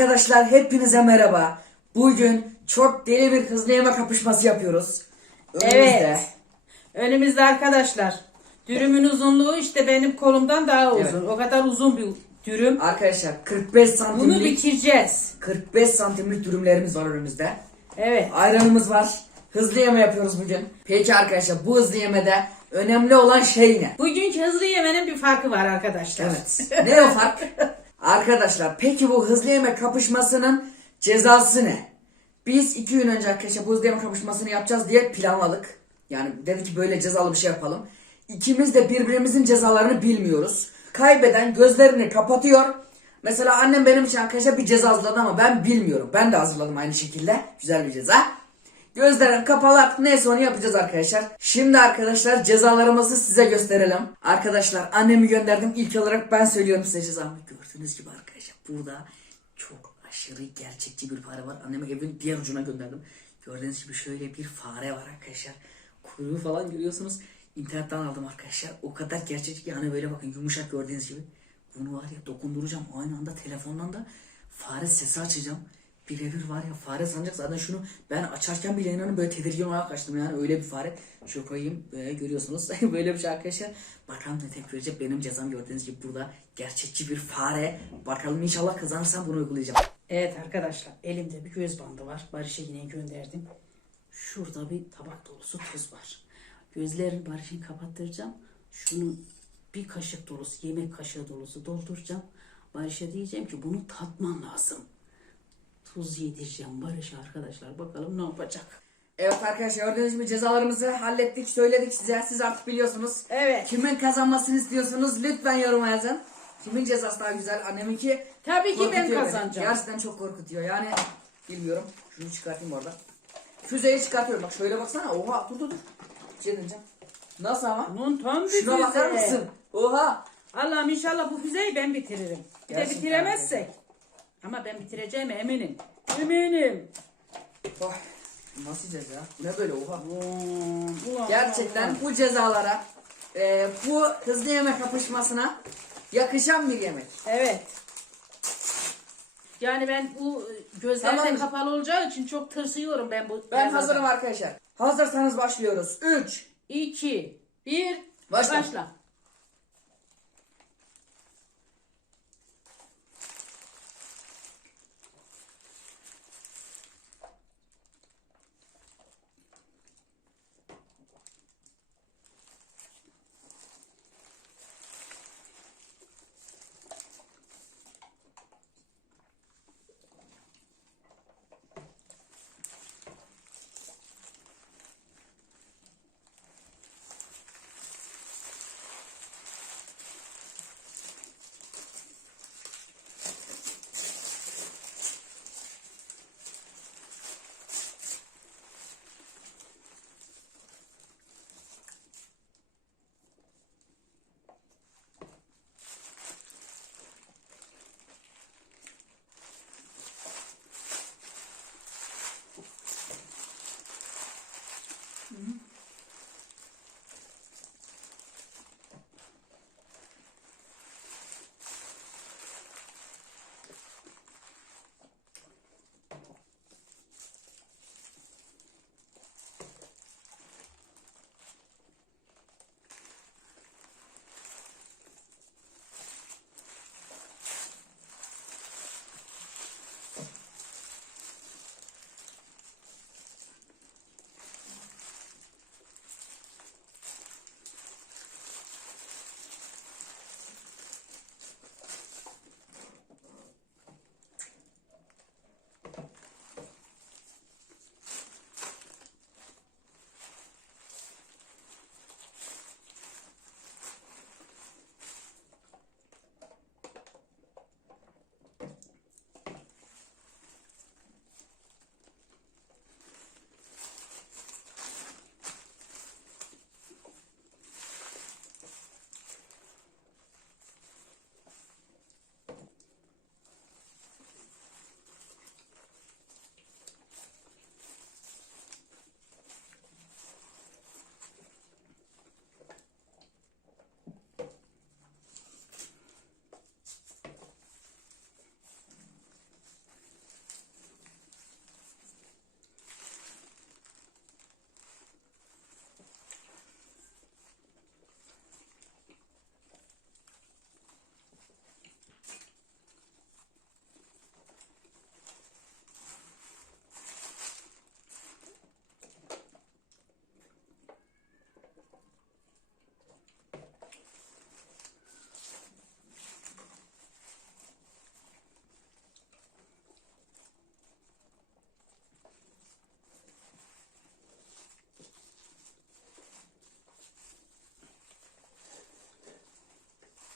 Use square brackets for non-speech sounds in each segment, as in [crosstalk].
Arkadaşlar hepinize merhaba. Bugün çok deli bir hızlı yeme kapışması yapıyoruz. Önümüzde. Evet. Önümüzde arkadaşlar. Dürümün uzunluğu işte benim kolumdan daha uzun. Evet. O kadar uzun bir dürüm. Arkadaşlar 45 Bunu santimlik bitireceğiz. 45 santimlik dürümlerimiz var önümüzde. Evet. Ayranımız var. Hızlı yeme yapıyoruz bugün. Peki arkadaşlar bu hızlı yemede önemli olan şey ne? Bugünkü hızlı yemenin bir farkı var arkadaşlar. Evet. ne o fark? [laughs] Arkadaşlar peki bu hızlı yeme kapışmasının cezası ne? Biz iki gün önce arkadaşlar bu hızlı yeme kapışmasını yapacağız diye planladık. Yani dedik ki böyle cezalı bir şey yapalım. İkimiz de birbirimizin cezalarını bilmiyoruz. Kaybeden gözlerini kapatıyor. Mesela annem benim için arkadaşlar bir ceza hazırladı ama ben bilmiyorum. Ben de hazırladım aynı şekilde. Güzel bir ceza. Gözlerin kapalı artık neyse onu yapacağız arkadaşlar. Şimdi arkadaşlar cezalarımızı size gösterelim. Arkadaşlar annemi gönderdim. İlk olarak ben söylüyorum size cezamı. Gördüğünüz gibi arkadaşlar burada çok aşırı gerçekçi bir fare var. Annemi evin diğer ucuna gönderdim. Gördüğünüz gibi şöyle bir fare var arkadaşlar. Kuyruğu falan görüyorsunuz. İnternetten aldım arkadaşlar. O kadar gerçekçi ki hani böyle bakın yumuşak gördüğünüz gibi. Bunu var ya dokunduracağım aynı anda telefondan da fare sesi açacağım. Birebir var ya fare sanacak zaten şunu ben açarken bile inanın böyle tedirgin olarak kaçtım yani öyle bir fare. Şu koyayım böyle görüyorsunuz [laughs] böyle bir şey arkadaşlar. Bakalım ne tepki verecek benim cezam gördüğünüz gibi burada gerçekçi bir fare. Bakalım inşallah kazanırsam bunu uygulayacağım. Evet arkadaşlar elimde bir göz bandı var. Barış'a yine gönderdim. Şurada bir tabak dolusu tuz var. Gözlerini Barış'ın kapattıracağım. Şunu bir kaşık dolusu, yemek kaşığı dolusu dolduracağım. Barış'a diyeceğim ki bunu tatman lazım. Tuz yedireceğim Barış'a arkadaşlar. Bakalım ne yapacak. Evet arkadaşlar gördüğünüz gibi cezalarımızı hallettik söyledik size siz artık biliyorsunuz. Evet. Kimin kazanmasını istiyorsunuz lütfen yoruma yazın. Kimin cezası daha güzel anneminki Tabii ki ben korkutuyor beni. kazanacağım. Gerçekten çok korkutuyor yani bilmiyorum. Şunu çıkartayım orada. Füzeyi çıkartıyorum bak şöyle baksana oha dur dur dur. Şey deneyeceğim. Nasıl ama? Bunun tam bir Şuna bakar füze. mısın? Oha. Allah'ım inşallah bu füzeyi ben bitiririm. Bir de Gerçekten bitiremezsek. Ama ben bitireceğime eminim. Eminim. Oh. Nasıl ceza? Ne böyle oha. Hmm, ulan, Gerçekten ulan. bu cezalara e, bu hızlı yemek kapışmasına yakışan bir yemek. Evet. Yani ben bu gözler de Tamam. kapalı olacağı için çok tırsıyorum ben bu. Ben hazırım arkadaşlar. Hazırsanız başlıyoruz. 3 2 1 Başla. Başla.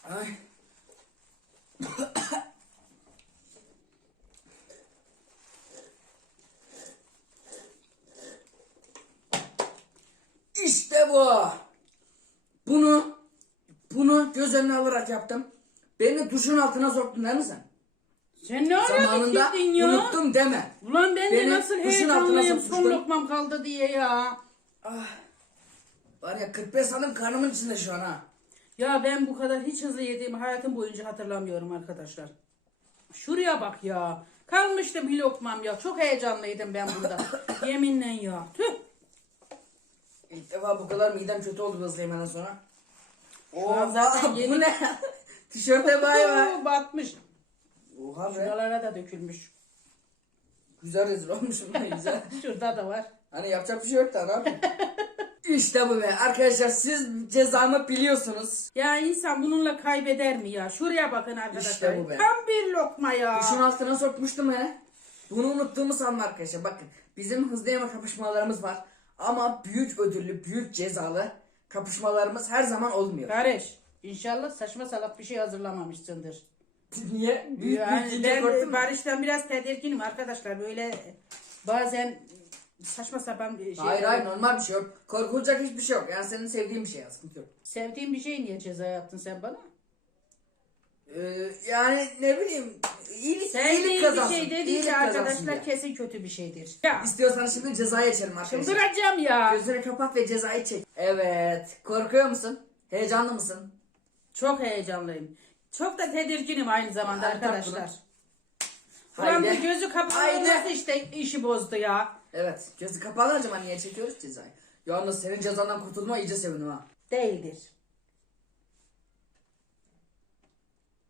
Ay. işte bu. Bunu bunu göz önüne alarak yaptım. Beni duşun altına soktun değil mi sen? Sen ne ara bitirdin ya? unuttum deme. Ulan ben Beni de nasıl kuşun heyecanlıyım son lokmam kaldı diye ya. Ah. Var ya 45 santim karnımın içinde şu an ha. Ya ben bu kadar hiç hızlı yediğimi hayatım boyunca hatırlamıyorum arkadaşlar. Şuraya bak ya. Kalmıştı bir lokmam ya. Çok heyecanlıydım ben burada. [coughs] Yeminle ya. Tüh. İlk defa bu kadar midem kötü oldu hızlı yemeden sonra. an zaten bu yeni- ne? [laughs] Tişörte bay bay. Oo, Batmış. Oha be. Şuralara da dökülmüş. Güzel rezil olmuşum ben güzel. [laughs] Şurada da var. Hani yapacak bir şey yok da ne yapayım? [laughs] işte bu be. Arkadaşlar siz cezamı biliyorsunuz. Ya insan bununla kaybeder mi ya? Şuraya bakın arkadaşlar. İşte bu be. Tam bir lokma ya. Duşun altına sokmuştum he. Bunu unuttuğumu sanma arkadaşlar. Bakın bizim hızlı yeme kapışmalarımız var. Ama büyük ödüllü, büyük cezalı kapışmalarımız her zaman olmuyor. Kardeş. İnşallah saçma salak bir şey hazırlamamışsındır. [laughs] Niye? Büyük büyük Yani cince ben? Barış'tan biraz tedirginim arkadaşlar. Böyle bazen saçma sapan bir şey. Hayır hayır normal bir şey yok. Korkulacak hiçbir şey yok. Yani senin sevdiğin bir şey yok. Sevdiğin bir şey niye ceza yaptın sen bana? Ee, yani ne bileyim iyilik, Sevdiğin iyilik bir kazansın. şey İyilik dediyse kazansın arkadaşlar diye. kesin kötü bir şeydir. Ya İstiyorsan şimdi cezaya geçelim arkadaşlar. çıldıracağım ya. Gözünü kapat ve cezayı çek. Evet. Korkuyor musun? Heyecanlı mısın? Çok heyecanlıyım. Çok da tedirginim aynı zamanda tak arkadaşlar. bunu. Ulan Haydi. bu gözü kapalı Haydi. olması işte işi bozdu ya. Evet. Gözü kapalı acaba niye çekiyoruz cezayı? Yalnız senin cezandan kurtulma iyice sevindim ha. Değildir.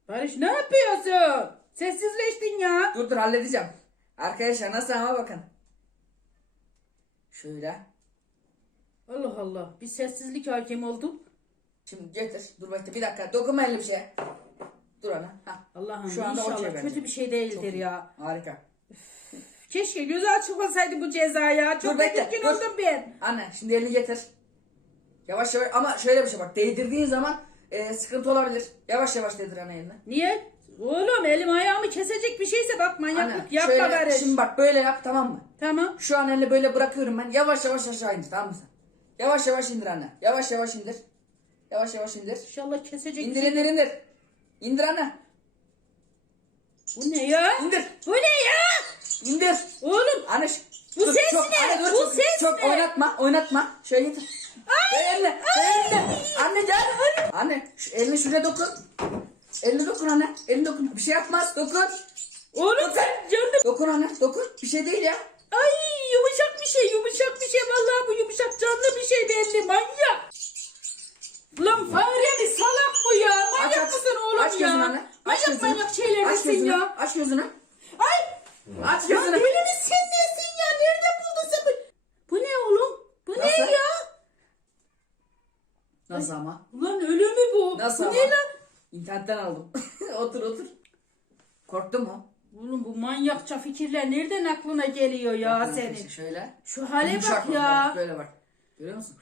Barış ne yapıyorsun? Sessizleştin ya. Dur dur halledeceğim. Arkadaşlar nasıl ama bakın. Şöyle. Allah Allah. Bir sessizlik hakim oldu. Şimdi getir. Dur bekle bir dakika. Dokunma bir şeye. Dur ana. Hah. Allah'ım Şu anda inşallah okey bence. kötü bir şey değildir ya. Harika. Keşke gözü açık olsaydı bu ceza ya. Çok Dur, bekle, tedirgin dur. oldum ben. Anne şimdi elini getir. Yavaş yavaş ama şöyle bir şey bak. Değdirdiğin zaman e, sıkıntı olabilir. Yavaş yavaş değdir anne elini. Niye? Oğlum elim ayağımı kesecek bir şeyse bak manyaklık Anne yapma şöyle Barış. şimdi bak böyle yap tamam mı? Tamam. Şu an elini böyle bırakıyorum ben. Yavaş yavaş aşağı indir tamam mı sen? Yavaş yavaş indir anne. Yavaş yavaş indir. Yavaş yavaş indir. İnşallah kesecek İndir bir şey. indir indir. İndir anne. Bu ne ya? İndir. Bu ne ya? İndir. Oğlum Anne şu- Bu ses çok, ne? Bu çok, ses çok ne? oynatma oynatma. Şöyle getir. Ay. Eline, eline. Anne gel. Anne şu elini şuraya dokun. Elini dokun anne. Elini dokun. Bir şey yapmaz. Dokun. Oğlum sen canım. Dokun anne. Dokun. Bir şey değil ya. Ay yumuşak bir şey yumuşak bir şey. Vallahi bu yumuşak canlı bir şey belli manyak. Lan fare mi salak bu ya? Manyak Aç, aç. mısın oğlum Aç ya? gözünü anne. Aç Manyak gözünü. manyak şeyler Aç misin gözünü. ya? Aç gözünü. Ay. Aç Ya deli misin nesin ya? Nerede buldun sen bu? Bu ne oğlum? Bu ne Nasıl? ya? Nasıl ama? Ulan ölü mü bu? Nasıl bu ama? ne lan? İnternetten aldım. [laughs] otur otur. Korktun mu? Oğlum bu manyakça fikirler nereden aklına geliyor ya Bakın senin? arkadaşlar Şöyle. Şu hale Yumuşak bak bak, ya. bak, Böyle bak. Görüyor musun?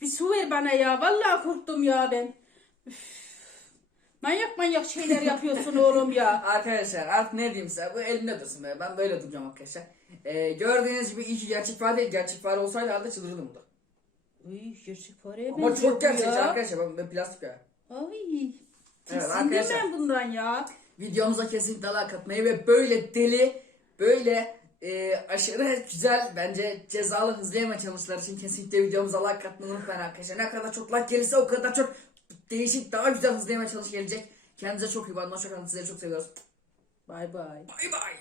Bir su ver bana ya. Vallahi korktum ya ben. Üf. Manyak manyak şeyler yapıyorsun oğlum ya. [laughs] Arkadaşlar artık ne diyeyim size bu elimde dursun be. Ben böyle duracağım arkadaşlar. Ee, gördüğünüz gibi iyi ki gerçek fare değil. Gerçek fare olsaydı halde çıldırırdım burada. Uy gerçek paraya Ama benziyor çok bu gerçekçi ya. arkadaşlar. Ben, ben plastik ya. Ay. Tiksindim arkadaşlar. ben bundan ya. Videomuza kesinlikle like atmayı ve böyle deli, böyle e, aşırı güzel bence cezalı hızlı yeme challenge'lar için kesinlikle videomuza like atmayı unutmayın arkadaşlar. Ne kadar çok like gelirse o kadar çok değişik daha güzel hızlı yeme challenge gelecek. Kendinize çok iyi bakın. Hoşçakalın. Sizleri çok seviyoruz. Bay bay. Bay bay.